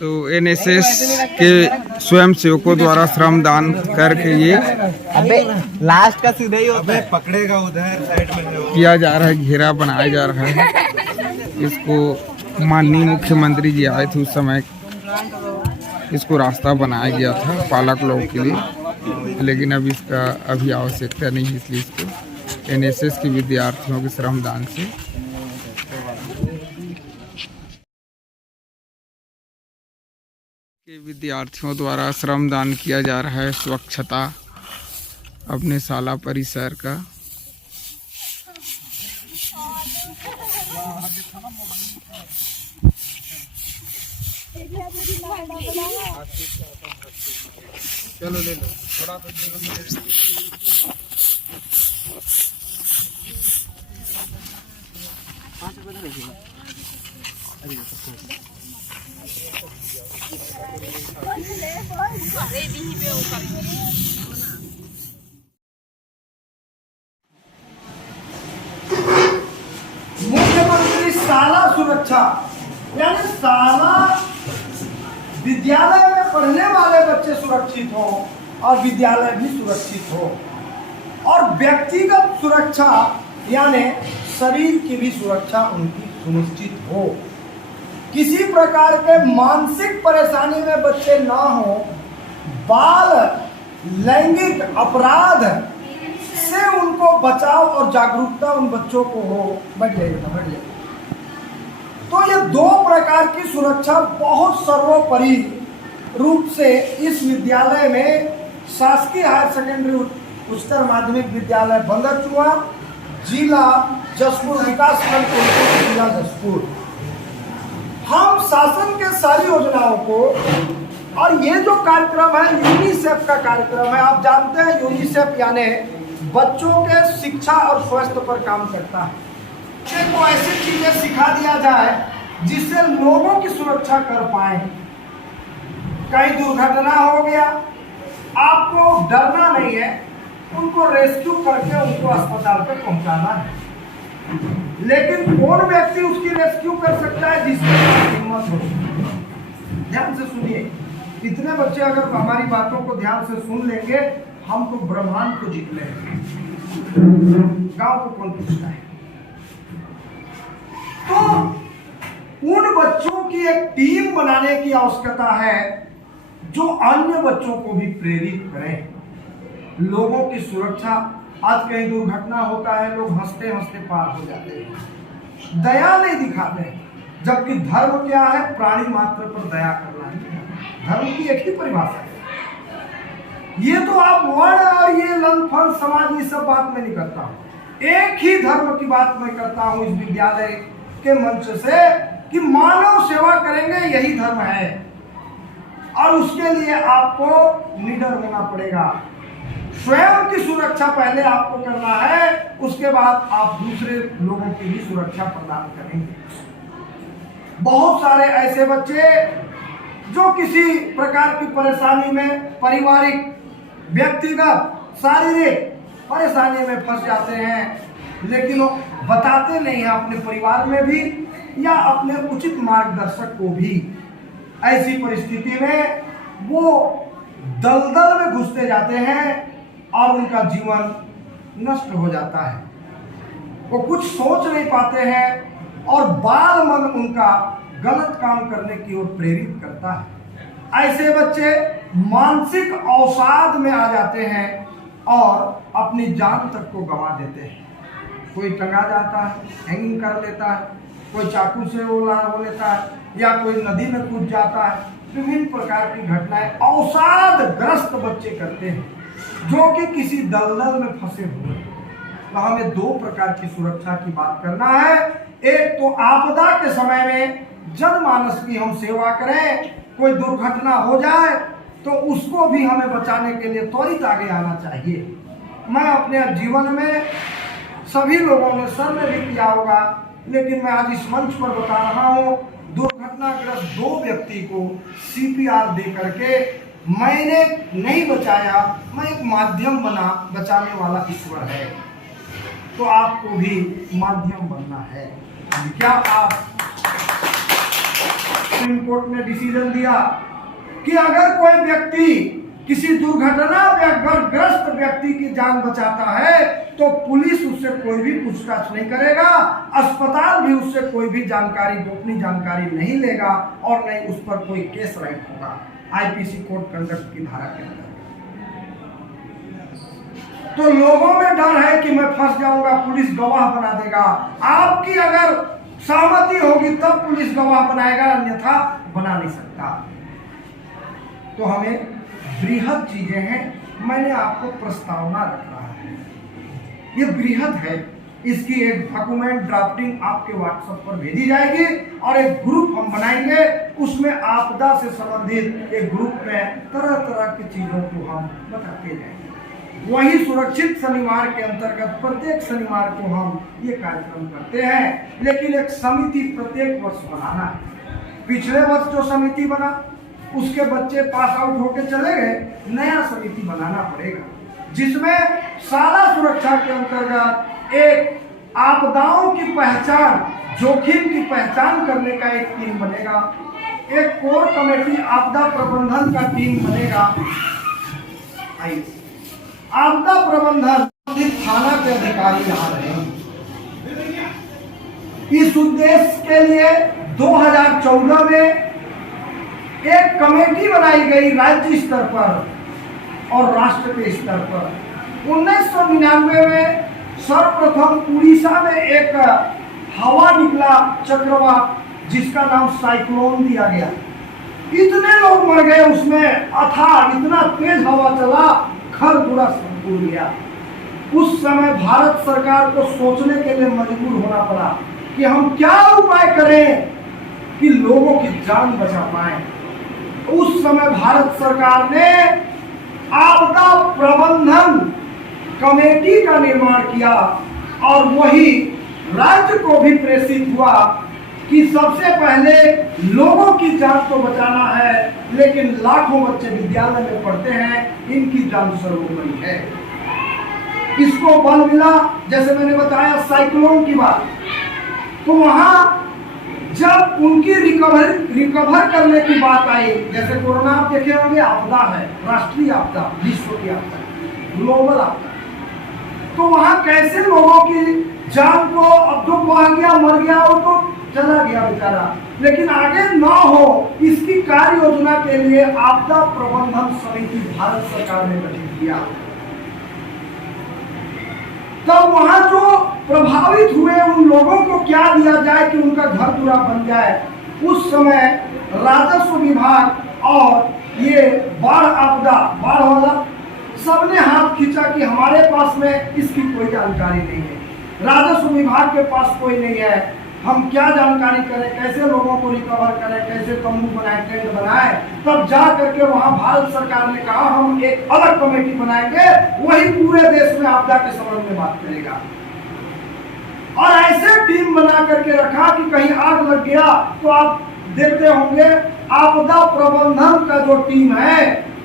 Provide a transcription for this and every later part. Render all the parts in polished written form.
तो एनएसएस के स्वयं सेवकों द्वारा श्रमदान करके ये अबे लास्ट का सीधा ही होता है। पकड़ेगा उधर साइड में किया जा रहा है, घेरा बनाया जा रहा है। इसको माननीय मुख्यमंत्री जी आए थे उस समय, इसको रास्ता बनाया गया था पालक लोगों के लिए, लेकिन अब इसका अभी आवश्यकता नहीं है, इसलिए इसको एनएसएस के विद्यार्थियों के श्रमदान से के विद्यार्थियों द्वारा श्रमदान किया जा रहा है स्वच्छता अपने शाला परिसर का। चलो ले लो थोड़ा मुख्यमंत्री शाला सुरक्षा, यानी शाला विद्यालय में पढ़ने वाले बच्चे सुरक्षित हो और विद्यालय भी सुरक्षित हो, और व्यक्तिगत सुरक्षा यानी शरीर की भी सुरक्षा उनकी सुनिश्चित हो। किसी प्रकार के मानसिक परेशानी में बच्चे ना हो, बाल लैंगिक अपराध से उनको बचाव और जागरूकता उन बच्चों को हो। बैठ जाइए। तो ये दो प्रकार की सुरक्षा बहुत सर्वोपरि रूप से इस विद्यालय में शासकीय हायर सेकेंडरी उच्चतर माध्यमिक विद्यालय बंदरचुआ, जिला जसपुर विकासखंड जिला जसपुर, हम शासन के सारी योजनाओं को, और ये जो कार्यक्रम है यूनिसेफ का कार्यक्रम है, आप जानते हैं यूनिसेफ यानी बच्चों के शिक्षा और स्वास्थ्य पर काम करता है। बच्चे को ऐसी चीजें सिखा दिया जाए जिससे लोगों की सुरक्षा कर पाए। कहीं दुर्घटना हो गया, आपको डरना नहीं है, उनको रेस्क्यू करके उनको अस्पताल पे पहुंचाना है। लेकिन कौन व्यक्ति उसकी रेस्क्यू कर सकता है? जिसके पास हिम्मत हो। ध्यान से सुनिए, इतने बच्चे अगर हमारी बातों को ध्यान से सुन लेंगे, हम तो ब्रह्मांड को जीत लेंगे। गांव को कौन पूछता है? तो उन बच्चों की एक टीम बनाने की आवश्यकता है जो अन्य बच्चों को भी प्रेरित करें। लोगों की सुरक्षा, आज कहीं दुर्घटना होता है, लोग हंसते हंसते पार हो जाते हैं, दया नहीं दिखाते हैं, जबकि धर्म क्या है? प्राणी मात्र पर दया करना ही धर्म की एक ही परिभाषा है। ये तो आप वर्ण और ये लंफन समाज ये सब बात में नहीं करता हूं, एक ही धर्म की बात मैं करता हूं इस विद्यालय के मंच से कि मानव सेवा करेंगे, यही धर्म है, और उसके लिए आपको निडर होना पड़ेगा। स्वयं की सुरक्षा पहले आपको करना है, उसके बाद आप दूसरे लोगों की भी सुरक्षा प्रदान करेंगे। बहुत सारे ऐसे बच्चे जो किसी प्रकार की परेशानी में, पारिवारिक, व्यक्तिगत, शारीरिक परेशानी में फंस जाते हैं, लेकिन वो बताते नहीं हैं अपने परिवार में भी या अपने उचित मार्गदर्शक को भी। ऐसी परिस्थिति में वो दलदल में घुसते जाते हैं और उनका जीवन नष्ट हो जाता है। वो कुछ सोच नहीं पाते हैं और बाल मन उनका गलत काम करने की ओर प्रेरित करता है। ऐसे बच्चे मानसिक अवसाद में आ जाते हैं और अपनी जान तक को गंवा देते हैं। कोई टंगा जाता है, हैंगिंग कर लेता है, कोई चाकू से वो लेता है, या कोई नदी में कूद जाता है। विभिन्न प्रकार की घटनाएं अवसादग्रस्त बच्चे करते हैं जो कि किसी दलदल में फंसे हुए। तो हमें दो प्रकार की सुरक्षा की बात करना है। एक तो आपदा के समय में जनमानस की हम सेवा करें, कोई दुर्घटना हो जाए तो उसको भी हमें बचाने के लिए त्वरित आगे आना चाहिए। मैं अपने जीवन में, सभी लोगों ने, सर ने भी किया होगा, लेकिन मैं आज इस मंच पर बता रहा हूँ, दुर्घटनाग्रस्त 2 व्यक्ति को CPR दे करके मैंने नहीं बचाया, मैं एक माध्यम बना, बचाने वाला ईश्वर है। तो आपको भी माध्यम बनना है। क्या आप सुप्रीम कोर्ट ने डिसीजन दिया कि अगर कोई व्यक्ति किसी दुर्घटनाग्रस्त व्यक्ति की जान बचाता है तो पुलिस उससे कोई भी पूछताछ नहीं करेगा, अस्पताल भी उससे कोई भी गोपनीय जानकारी नहीं लेगा और नहीं उस पर कोई केस राइट होगा आईपीसी कोड कंडक्ट की धारा के अंदर। तो लोगों में डर है कि मैं फंस जाऊंगा, पुलिस गवाह बना देगा। आपकी अगर सहमति होगी तब पुलिस गवाह बनाएगा, अन्यथा बना नहीं सकता। तो हमें बृहद चीजें हैं, मैंने आपको प्रस्तावना रख रहा है, ये बृहद है। इसकी एक डॉक्यूमेंट ड्राफ्टिंग आपके व्हाट्सएप पर भेजी जाएगी और एक ग्रुप हम बनाएंगे, उसमें आपदा से संबंधित एक ग्रुप में तरह तरह की चीजों को हम बताते जाएंगे। वही सुरक्षित शनिवार के अंतर्गत प्रत्येक शनिवार को हम ये कार्यक्रम करते हैं, लेकिन एक समिति प्रत्येक वर्ष बनाना है। पिछले वर्ष जो समिति बना उसके बच्चे पास आउट होकर चले गए, नया समिति बनाना पड़ेगा जिसमें सारा सुरक्षा के अंतर्गत एक आपदाओं की पहचान, जोखिम की पहचान करने का एक टीम बनेगा, एक कोर कमेटी आपदा प्रबंधन का टीम बनेगा। आपदा प्रबंधन थाना के अधिकारी यहाँ रहेंगे। इस उद्देश्य के लिए 2014 में एक कमेटी बनाई गई राज्य स्तर पर और राष्ट्र के स्तर पर। 1999 में सर्वप्रथम उड़ीसा में एक हवा निकला चक्रवात जिसका नाम साइक्लोन दिया गया। इतने लोग मर गए उसमें, अथाह इतना तेज हवा चला, घर पूरा संपूर्ण गया। उस समय भारत सरकार को सोचने के लिए मजबूर होना पड़ा कि हम क्या उपाय करें कि लोगों की जान बचा पाए। उस समय भारत सरकार ने आपदा प्रबंधन कमेटी का निर्माण किया और वही राज्य को भी प्रेषित हुआ कि सबसे पहले लोगों की जान तो बचाना है, लेकिन लाखों बच्चे विद्यालय में पढ़ते हैं, इनकी जान सर्वोपरि है। इसको बल मिला, जैसे मैंने बताया साइक्लोन की बात, तो वहां जब उनकी रिकवर करने की बात आई, जैसे कोरोना आप देखे होंगे, आपदा है, राष्ट्रीय आपदा, विश्व की आपदा, ग्लोबल आपदा, तो वहां कैसे लोगों की जान को, अब जो बह गया मर गया वो तो चला गया बेचारा, लेकिन आगे ना हो इसकी कार्य योजना के लिए आपदा प्रबंधन समिति भारत सरकार ने गठित किया। तब वहां जो प्रभावित हुए उन लोगों को क्या दिया जाए कि उनका घर पूरा बन जाए। उस समय राजस्व विभाग और ये बाढ़ वाला सबने हाथ खींचा कि हमारे पास में इसकी कोई जानकारी नहीं है, राजस्व विभाग के पास कोई नहीं है, हम क्या जानकारी करें, कैसे लोगों को रिकवर करें, कैसे तंबू बनाए, टेंट बनाए। तब जा करके वहां भारत सरकार ने कहा हम एक अलग कमेटी बनाएंगे, वही पूरे देश में आपदा के संबंध में बात करेगा। और ऐसे टीम बना करके रखा कि कहीं आग लग गया तो आप देखते होंगे आपदा प्रबंधन का जो टीम है,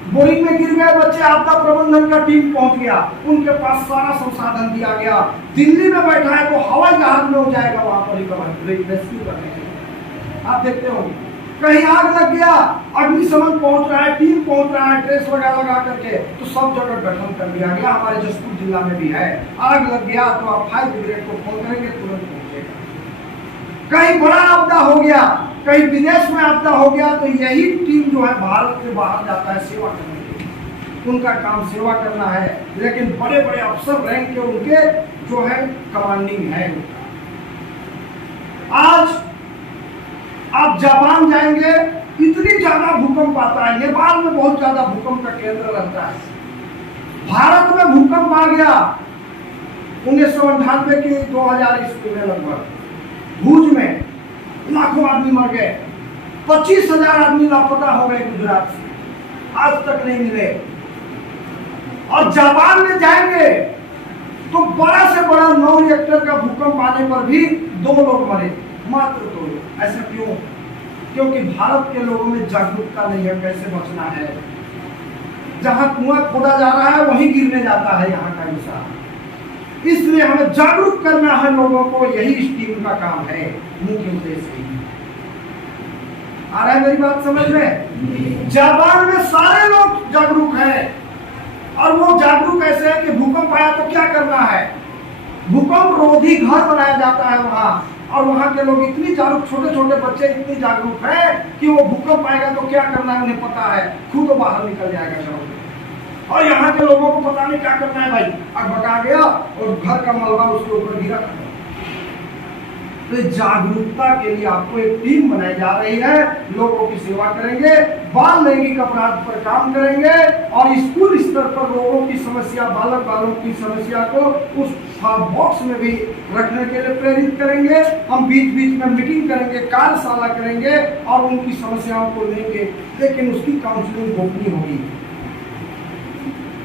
बोरिंग में गिर गए बच्चे, आपदा प्रबंधन का टीम पहुंच गया, उनके पास सारा संसाधन दिया गया। दिल्ली में बैठा है तो हवाई जहाज में हो जाएगा वहां पर रेस्क्यू करने के लिए। आप देखते होंगे कहीं आग लग गया, अग्निशमन पहुंच रहा है, टीम पहुंच रहा है, ट्रेस लगा करके, तो सब जगह गठन कर दिया गया। हमारे जसपुर जिला में भी है, आग लग गया तो आप फायर ब्रिगेड को फोन करेंगे, तुरंत पहुंचेगा। कहीं बड़ा आपदा हो गया, कहीं विदेश में आपदा हो गया, तो यही टीम जो है भारत से बाहर जाता है सेवा करने के लिए। उनका काम सेवा करना है, लेकिन बड़े बड़े अफसर रैंक के उनके जो है कमांडिंग है। आज आप जापान जाएंगे, इतनी ज्यादा भूकंप आता है, नेपाल में बहुत ज्यादा भूकंप का केंद्र रहता है। भारत में भूकंप आ गया 1998 के 2000 ईस्वी में, लगभग भुज में लाखों आदमी मर गए, 25,000 आदमी लापता हो गए गुजरात से, आज तक नहीं मिले। और जापान में जाएंगे तो बड़ा से बड़ा 9 रिएक्टर का भूकंप आने पर भी 2 लोग मरे, मात्र 2 लोग। ऐसा क्यों? क्योंकि भारत के लोगों में जागरूकता नहीं है कैसे बचना है। जहां कुआं खोदा जा रहा है वहीं गिरने जाता है यहाँ का इंसान। इसलिए हमें जागरूक करना है लोगों को, यही इस टीम का काम है, मुख्य उद्देश्य। आ रहा है मेरी बात समझ में? जापान में सारे लोग जागरूक हैं, और वो जागरूक ऐसे है कि भूकंप आया तो क्या करना है, भूकंप रोधी घर बनाया जाता है वहां, और वहां के लोग इतनी जागरूक, छोटे छोटे बच्चे इतनी जागरूक हैं कि वो भूकंप आएगा तो क्या करना है उन्हें पता है, खुद बाहर निकल जाएगा घरों से। और यहाँ के लोगों को पता नहीं क्या करना है भाई, अगबका गया और घर का मलबा उसके ऊपर गिरा। तो जागरूकता के लिए आपको एक टीम बनाई जा रही है, लोगों की सेवा करेंगे, बाल लैंगिक अपराध पर काम करेंगे, और स्कूल स्तर पर लोगों की समस्या, बालक बालों की समस्या को उस बॉक्स में भी रखने के लिए प्रेरित करेंगे। हम बीच बीच में मीटिंग करेंगे, कार्यशाला करेंगे और उनकी समस्याओं को लेंगे, लेकिन उसकी काउंसलिंग गोपनीय होगी।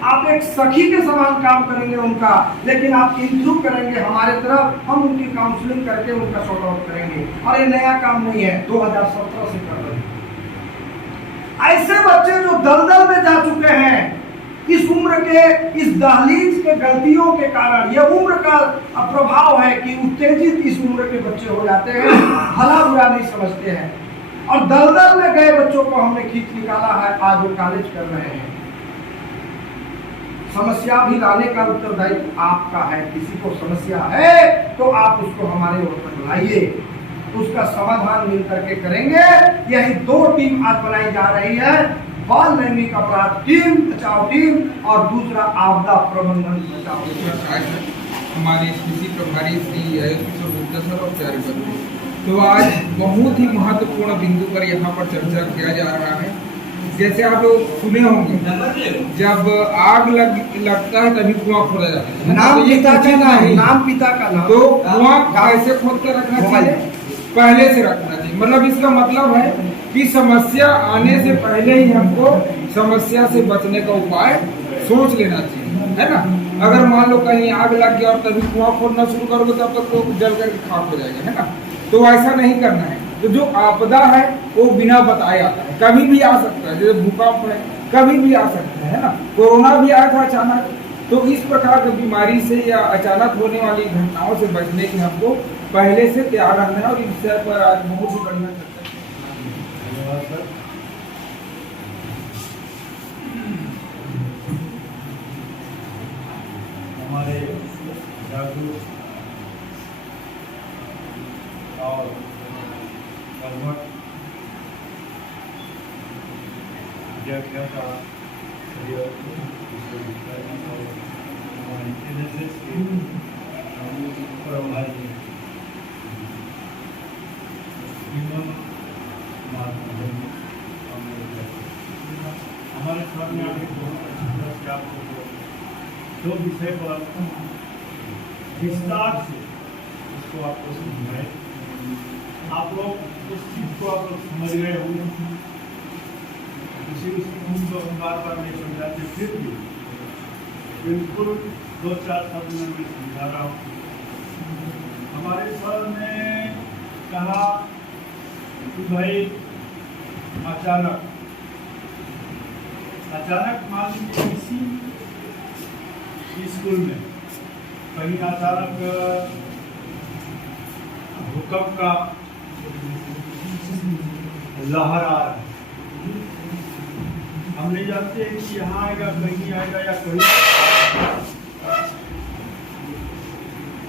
आप एक सखी के समान काम करेंगे उनका, लेकिन आप इंटरव्यू करेंगे हमारे तरफ, हम उनकी काउंसलिंग करके उनका सॉर्ट आउट करेंगे। और ये नया काम नहीं है, 2017 से कर रहे हैं। ऐसे बच्चे जो दलदल में जा चुके हैं, इस उम्र के, इस दहलीज के गलतियों के कारण, यह उम्र का प्रभाव है कि उत्तेजित इस उम्र के बच्चे हो जाते हैं, भला बुरा नहीं समझते हैं, और दलदल में गए बच्चों को हमने खींच निकाला है, आज वो कॉलेज कर रहे हैं। समस्या भी लाने का उत्तरदायित्व आपका है। किसी को समस्या है तो आप उसको हमारे ओर तक लाइए, उसका समाधान मिल करके करेंगे। यही दो टीम आज बनाई जा रही है, बाल लैंगिक अपराध टीम, बचाव टीम, और दूसरा आपदा प्रबंधन बचाव टीम। हमारे कृषि प्रभारी श्री किशोर गुप्ता सर और प्यारे बच्चे, तो आज बहुत ही महत्वपूर्ण बिंदु पर यहाँ पर चर्चा किया जा रहा है। जैसे आप लोग सुने होंगे, जब आग लगता है तभी कुआं खोदा जाता है। नाम तो ये पिता का नाम, नाम पिता का नाम, तो कुआं कैसे खोद कर रखना चाहिए, पहले से रखना चाहिए। मतलब इसका मतलब है कि समस्या आने से पहले ही हमको समस्या से बचने का उपाय सोच लेना चाहिए, है ना। अगर मान लो कहीं आग लग गया और तभी कुआं खोदना शुरू करोगे तब तक तो जल करके खाक हो जाएगा, है ना। तो ऐसा नहीं करना है। तो जो आपदा है वो बिना बताए आता है, कभी भी आ सकता है। जैसे भूकंप है, कभी भी आ सकता है ना। कोरोना भी आया था अचानक। तो इस प्रकार की बीमारी से या अचानक होने वाली घटनाओं से बचने के हमको पहले से तैयार रहना है। और इस विषय पर आज बहुत ही बढ़िया चर्चा की। हमारे जागरूक और कर्मठ विद्याभ्यास प्रभारी हमारे सामने आगे बहुत अच्छी तरह से आपको दो विषय पर विस्तार से इसको आपको समझाए। आप लोग उस चीज को आप लोग समझ गए होंगे, उनको हम बार बार नहीं समझाते, फिर भी बिल्कुल 2-4 शब्द में मैं समझा रहा हूँ। हमारे सर ने कहा कि भाई अचानक मान लीजिए किसी स्कूल में कहीं अचानक भूकंप का लहर आ रहा है। हम नहीं जानते कि यहाँ आएगा, कहीं आएगा या कहीं,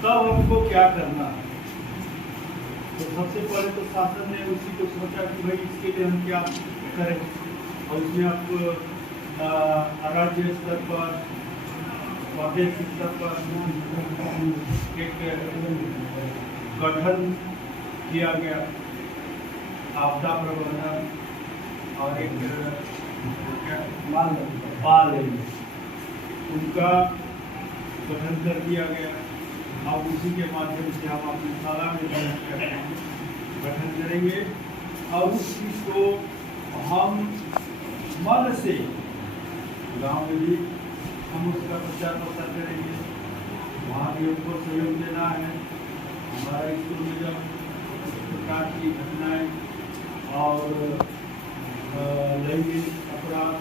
तब हमको क्या करना है। तो सबसे पहले तो शासन ने उसी को सोचा कि भाई इसके लिए हम क्या करें, और उसमें आपको राज्य स्तर पर, प्रदेश स्तर पर एक गठन किया गया, आपदा प्रबंधन, और एक बाल उनका गठन कर दिया गया। अब उसी के माध्यम से हम अपनी शाला में गठन करेंगे, और उस चीज़ को हम मन से गांव में भी हम उसका प्रचार प्रसार करेंगे। वहाँ भी हमको सहयोग देना है। हमारा स्कूल में जब इस प्रकार की घटनाएँ और लैंगिक अपराध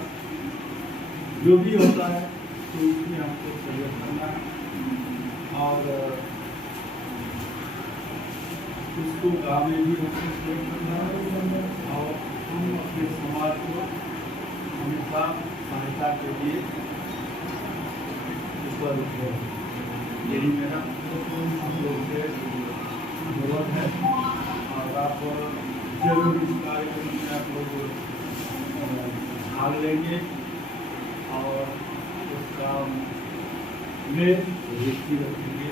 जो भी होता है तो उसमें हमको सहयोग करना है, और उसको गाँव में भी हमको सहयोग करना है, और हम अपने समाज को हमेशा सहायता के लिए ऊपर उठे। यही मेरा आप लोग से अनुरोध है और आप जरूर इस कार्यक्रम में आप लोग भाग लेंगे और उसका में रुचि रखेंगे।